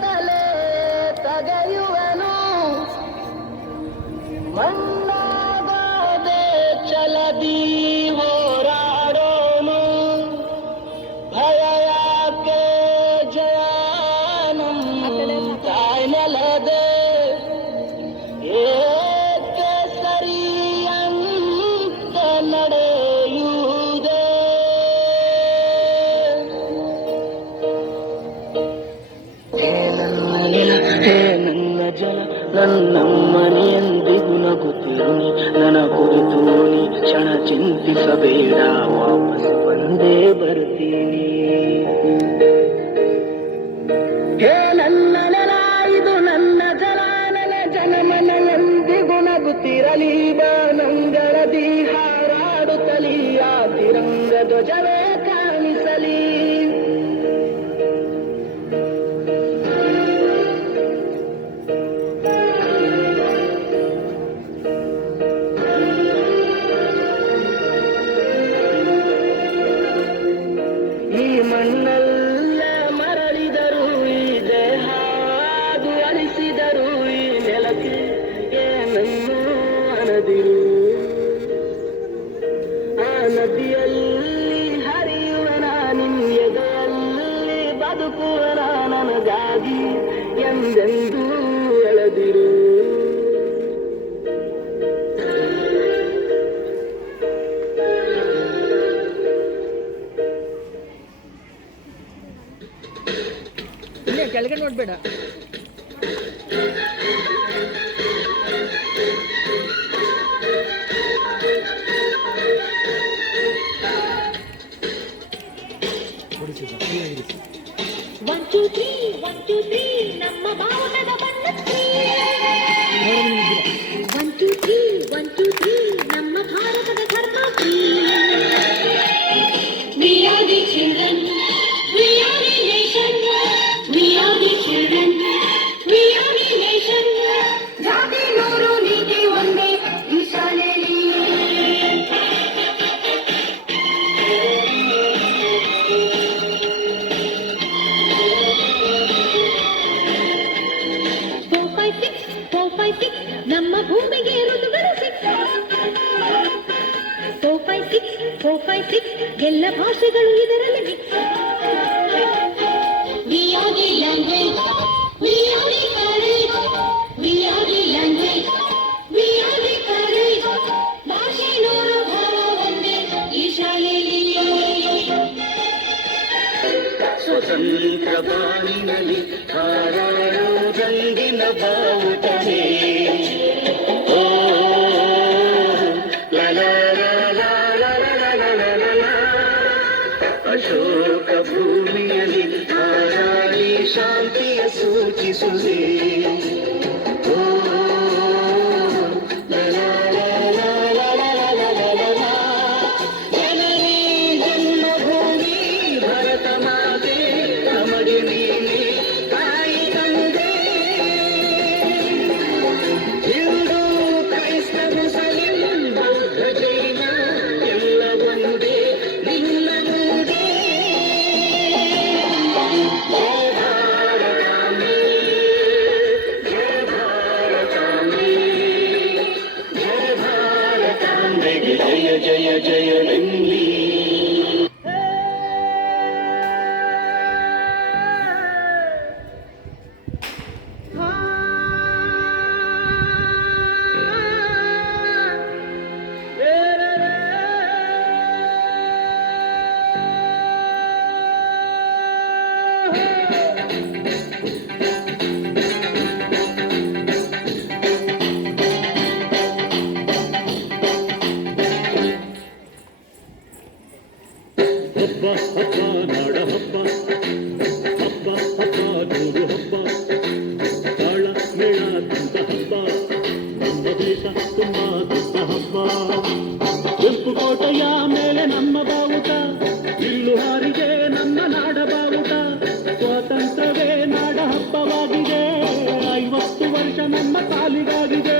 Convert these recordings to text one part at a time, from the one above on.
ತಲೆ ತಗೆಯುವನು ಮಣ್ಣಾಗದೆ ಚಲದಿ ಹೋರಾಡೋನು ಭಯ ಯಾಕೆ ಜಯಾನಂ ತಾಯ್ನೆಲದೆ ಏಕೆ ಸರಿಯಂತ ನಡೆಯುವುದೇ ನನ್ನ ಜಲ ನನ್ನಮ್ಮನೆಯೆಂದಿಗೂ ನಗುತ್ತಿರುನಿ ನನ್ನ ಕುರಿತು ನೀ ಕ್ಷಣ ಚಿಂತಿಸಬೇಡ ವಾಪಸ್ ಬಂದೇ ಬರ್ತೀನಿ ಹೇ ನನ್ನ ನೆಲ ಇದು ನನ್ನ ಜಲ ನನ್ನ ಜನಮನೆಯೆಂದಿಗೂ ನಗುತ್ತಿರಲಿ ಬಾನಂಗಳದಿ ಹಾರಾಡುತ್ತಲಿ ಆ ತಿರಂಗ ಧ್ವಜವೇ ಕಾಣಿಸಲಿ ಮಣ್ಣಲ್ಲ ಮರಳಿದರು ಈ ದೇಹ ಅದು ಅಲಿಸಿದರು ಈ ನೆಲಕ್ಕೆ ಏನನ್ನು ಅನದಿರು ಆ ನದಿಯಲ್ಲಿ ಹರಿಯುವನ ನಿನ್ನೆದೆಯಲ್ಲಿ ಬದುಕುವನ ನನಗಾಗಿ ಎಂದೆಂದೂ ಎಳೆದಿರು ಕೆಳಗೆ ನೋಡ್ಬೇಡ ಒನ್ ಟೂ ತ್ರೀ ನಮ್ಮ ಬಾವುಟದ ಬಣ್ಣ ಒನ್ ಟೂ ತ್ರೀ ನಮ್ಮ ಭಾರತದ ಧರ್ಮ We are the children, we are the nation, we are the children, we are the nation. ಜಾತಿ ನೂರು ನೀತಿ ಒಂದೇ ಈ ಶಾಲೆಯಲ್ಲಿ 456 ನಮ್ಮ ಭೂಮಿಗೆ ಋತುಗಳು 456 ಎಲ್ಲ ಭಾಷೆಗಳು ಇದರಲ್ಲಿ mix We are the language, we are the courage, we are the language, we are the courage. ಭಾಷೆ ನೂರು ಭಾವ ಒಂದೇ ಈ ಶಾಲೆಯಲ್ಲಿ ಸ್ವತಂತ್ರ ಬಾನಿನಲ್ಲಿ ಹಾರಾಡೋ ರಂಗಿನ ಬಾವುಟವೇ ಓ ಅಶೋಕ ಭೂಮಿಯಲ್ಲಿ ಹಾರಾಡಿ ಶಾಂತಿಯ ಸೂಚಿಸುವೆ ಜಯ ಜಯ ಜಯವೆಲ್ಲಿ ಕೆಂಪುಕೋಟೆಯ ಮೇಲೆ ನಮ್ಮ ಬಾವುಟ, ಇಲ್ಲು ಹಾರಿಗೆ ನಮ್ಮ ನಾಡ ಬಾವುಟ. ಸ್ವಾತಂತ್ರ್ಯವೇ ನಾಡ ಹಬ್ಬವಾಗಿದೆ, 50 ವರ್ಷ ನಮ್ಮ ಪಾಲಿಗಾಗಿದೆ.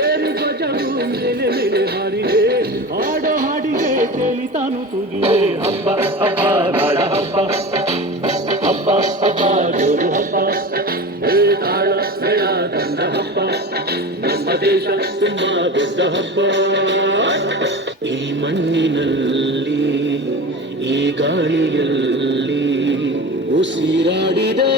ಏರು ಧ್ವಜವು ಮೇಲೆ ಮೇಲೆ ಹಾರಿಗೆ, ಹಾಡೋ ಹಾಡಿಗೆ ಕೇಳಿತ ಕಾಣುತ್ತಿದೆ. ಹಬ್ಬ ಹಬ್ಬ ನಾಡ ಹಬ್ಬ, ಹಬ್ಬ ಹಬ್ಬ ಜೋರು ಹಬ್ಬ, ಹೇ ತಾಳ ಮೇಳ ತಂಡ ಹಬ್ಬ, ನಮ್ಮ ದೇಶ ತುಂಬಾ ದೊಡ್ಡ ಹಬ್ಬ. ಈ ಮಣ್ಣಿನಲ್ಲಿ ಈ ಗಾಳಿಯಲ್ಲಿ ಉಸಿರಾಡಿದೆ